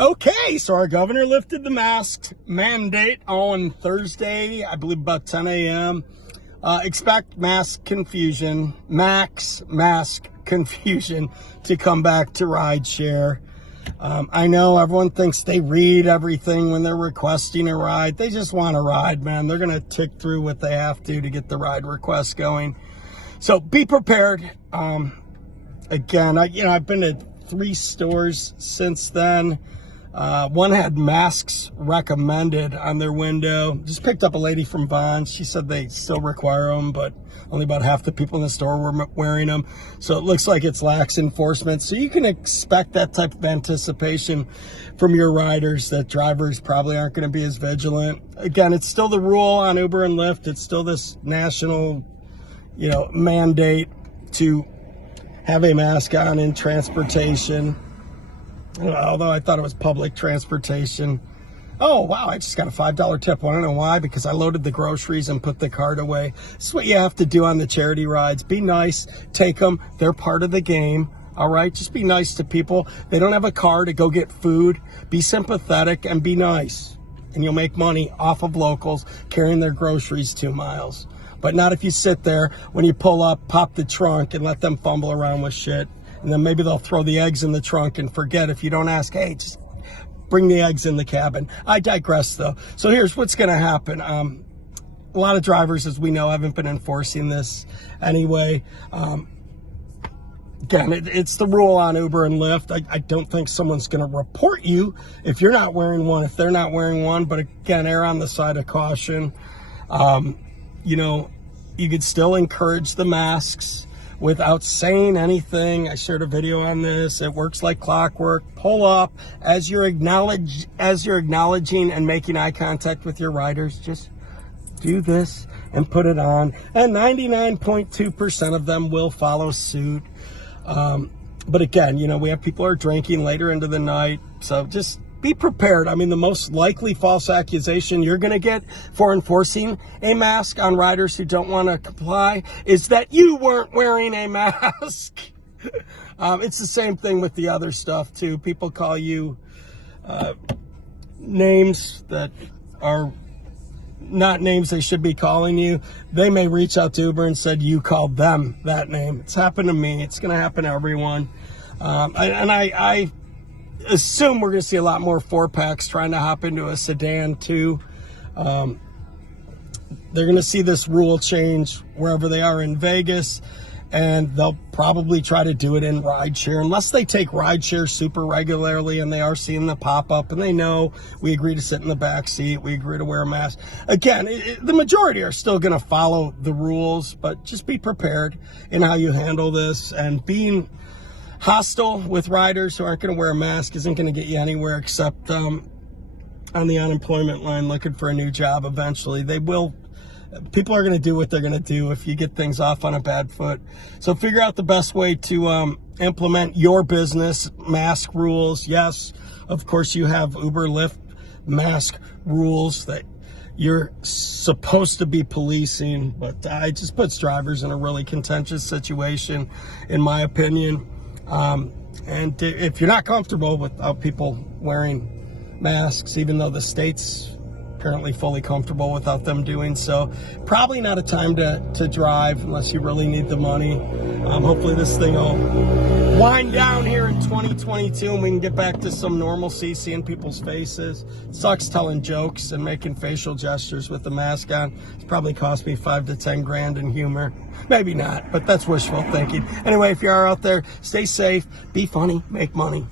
Okay, so our governor lifted the mask mandate on Thursday, I believe about 10 a.m. Expect mask confusion to come back to rideshare. I know everyone thinks they read everything when they're requesting a ride. They just want a ride, man. They're going to tick through what they have to get the ride request going. So be prepared. Again, I've been to 3 stores since then. One had masks recommended on their window. Just picked up a lady from Vons. She said they still require them, but only about half the people in the store were wearing them. So it looks like it's lax enforcement. So you can expect that type of anticipation from your riders, that drivers probably aren't going to be as vigilant. Again, it's still the rule on Uber and Lyft. It's still this national, mandate to have a mask on in transportation. Although I thought it was public transportation. Oh, wow, I just got a $5 tip. Want to know why? Because I loaded the groceries and put the cart away. This is what you have to do on the charity rides. Be nice. Take them. They're part of the game. All right? Just be nice to people. They don't have a car to go get food. Be sympathetic and be nice. And you'll make money off of locals carrying their groceries 2 miles. But not if you sit there when you pull up, pop the trunk, and let them fumble around with shit. And then maybe they'll throw the eggs in the trunk and forget if you don't ask, hey, just bring the eggs in the cabin. I digress, though. So here's what's going to happen. A lot of drivers, as we know, haven't been enforcing this anyway. Again, it's the rule on Uber and Lyft. I don't think someone's going to report you if you're not wearing one, if they're not wearing one. But again, err on the side of caution. You could still encourage the masks without saying anything. I shared a video on this. It works like clockwork. Pull up as you're acknowledging and making eye contact with your riders. Just do this and put it on. And 99.2% of them will follow suit. But again, we have people who are drinking later into the night. So just be prepared. I mean, the most likely false accusation you're going to get for enforcing a mask on riders who don't want to comply is that you weren't wearing a mask. It's the same thing with the other stuff, too. People call you names that are not names they should be calling you. They may reach out to Uber and said you called them that name. It's happened to me. It's going to happen to everyone. I assume we're going to see a lot more 4-packs trying to hop into a sedan too. They're going to see this rule change wherever they are in Vegas, and they'll probably try to do it in rideshare unless they take rideshare super regularly and they are seeing the pop-up and they know we agree to sit in the back seat, we agree to wear a mask. Again, the majority are still going to follow the rules, but just be prepared in how you handle this. And being hostile with riders who aren't going to wear a mask isn't going to get you anywhere except on the unemployment line looking for a new job eventually. People are going to do what they're going to do if you get things off on a bad foot. So figure out the best way to implement your business mask rules. Yes, of course, you have Uber, Lyft mask rules that you're supposed to be policing, but it just puts drivers in a really contentious situation, in my opinion. And if you're not comfortable with people wearing masks, even though the state's apparently fully comfortable without them doing so, probably not a time to drive unless you really need the money. Hopefully this thing will wind down here in 2022 and we can get back to some normalcy, seeing people's faces. It sucks telling jokes and making facial gestures with the mask on. It's probably cost me $5 to $10 grand in humor. Maybe not, but that's wishful thinking. Anyway, if you are out there, stay safe, be funny, make money.